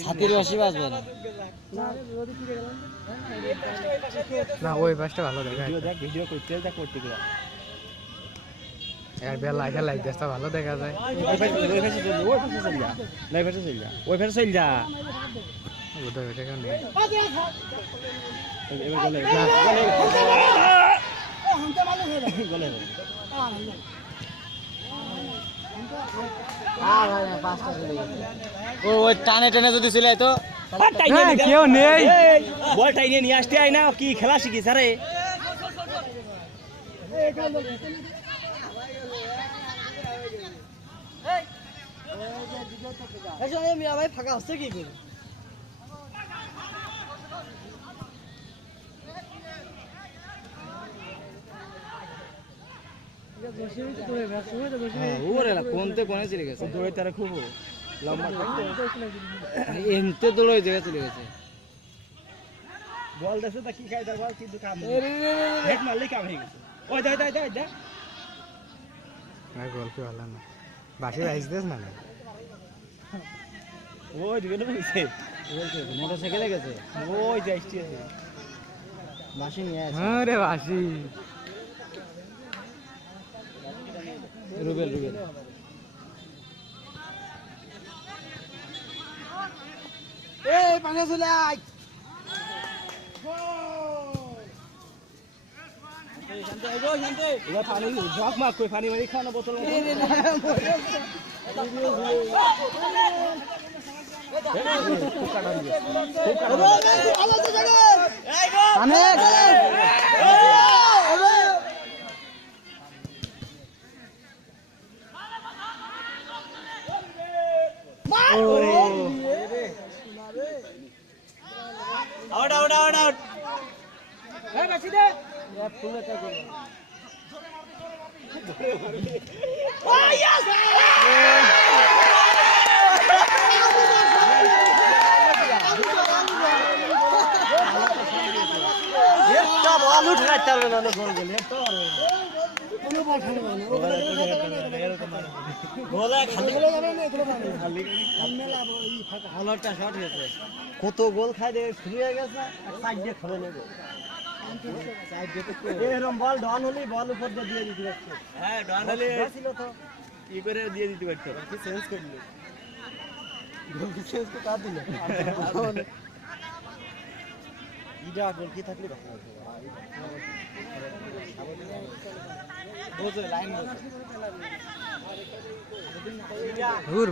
ছাতির বাসি বাজবে না না ওই পাশটা ভালো দেখা দেখ ভিডিও করতে দেখ করতে গেলা এর বেলা লাগা লাইট দেশটা ভালো দেখা যায় ওই পাশে চল যা লাই পাশে চল যা ওই পাশে চল যা ওটা ওটা কেন নেই এবার গলে গলে গলে ওই টানে টানে যদি চলে তো কেউ নেই বল টাইনে নিয়ে আসতে আই না কি খেলা শিখিস আরে ভাই ফাঁকা হচ্ছে কি করে কোনতে কোনে চলে গেছে দৌড়ে তারা খুব লম্বা এনতে দৌড়ে জায়গা চলে গেছে বল দেশে তা কি খাই তার বল কিন্তু কাম হেড মারলে কাম হয়ে গেছে ওই দাই দাই দাই দা আর গোল কি ভালো না বাসি রাইস দেস না ওই দিকে না বলছে মোটরসাইকেলে গেছে ওই যাইছি আছে বাসি নিয়ে আছে আরে বাসি রুবেল রুবেল এই পানি চলে আই পানি ঝক মাক কই পানি মারি খাওয়া বোতল আউট আউট আউট আউট এই বাসি দে ফুলটা গোল ও ইয়েস এটা বল উঠে রাখতে পারবে না গোল গোল এটা কোনো বল খেলে না গোল খালি গোল যাবে না এগুলো খালি মেলা এই ফাটা হলটা শট হয়েছে কত গোল খাই দে শুরু হয়ে গেছে এক সাইড দিয়ে খেলে নেবে সাইড দিয়ে তো এরকম বল ডন হলি বল উপর দিয়ে দিতে পারছে হ্যাঁ ডন হলি ছিল তো কি করে দিয়ে দিতে পারতো কি চেঞ্জ করলি গোল কি চেঞ্জ করে কাট দিল ইডা গোল কি থাকলে ভালো হতো বোঝে লাইন বোঝে